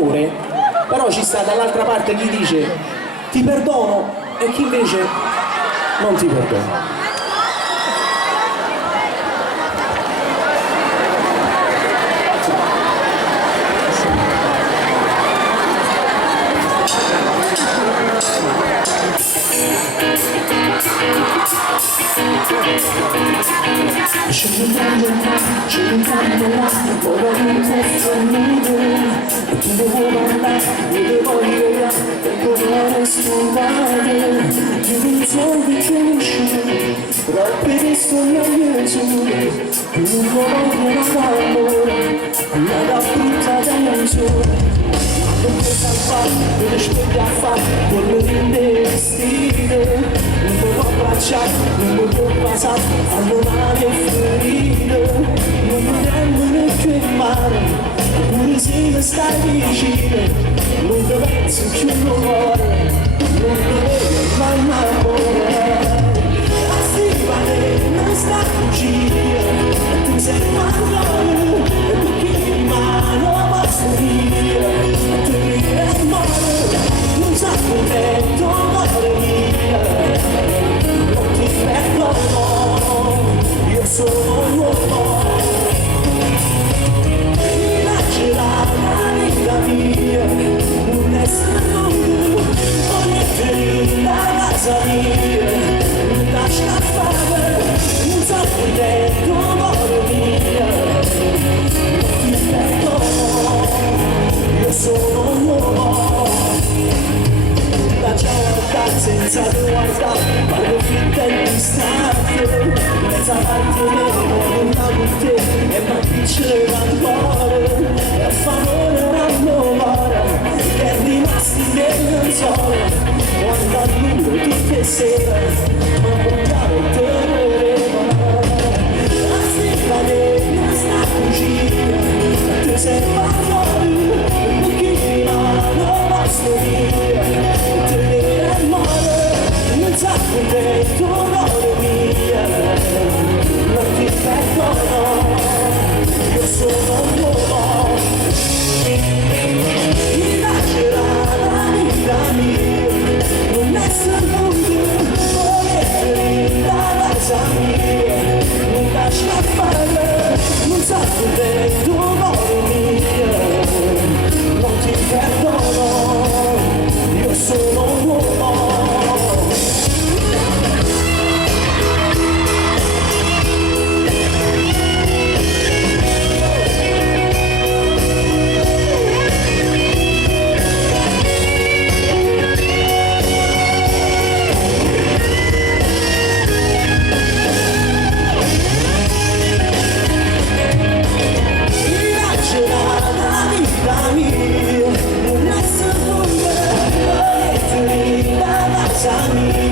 d'amore, però ci sta dall'altra parte chi dice ti perdono e chi invece non ti perdona. Ora non posso ridere, tu devo parlare, io devo dire, e come scovare, ti risolvi che mi scende, troppi rispondi alle sue, non voglio l'amore, nada brutta dentro. Non puoi salvare, non rispondi a fare, vorrei investire, non può abbracciare, non può passare, allora che ferire, non vorremmo più in mare, pure se mi stai vicino, non ti penso più l'amore, non ti vedo mai amore. La stivale non sta fuggire, tu sei parlato, e tu che rimane a pastorire. Non sa contento amore mia, non ti perdono, io sono un uomo, mi lascerà la vita mia, un essere nudo, voglio tenere la casa mia, non lascia fare, non sa contento amore mia, non ti perdono, io sono un uomo. La giornata senza guardare, parlo finta e distante, mezza parte non la butte e mi diceva ancora, e a favore rannovare, che è rimasti nel sole, quando a lungo tutte le sere, ma vogliamo tenere la sera che mi sta fuggire, tu sei parlato, e chi rimane a storia. Contento amore mia, non ti perdono, io sono un uomo, mi lascerà la vita mia, non essere nudo, volere la casa mia, non lascia fare, non sa contento amore mia, non ti perdono, io sono un uomo. Non essere con me, voglio tenere la casa mia.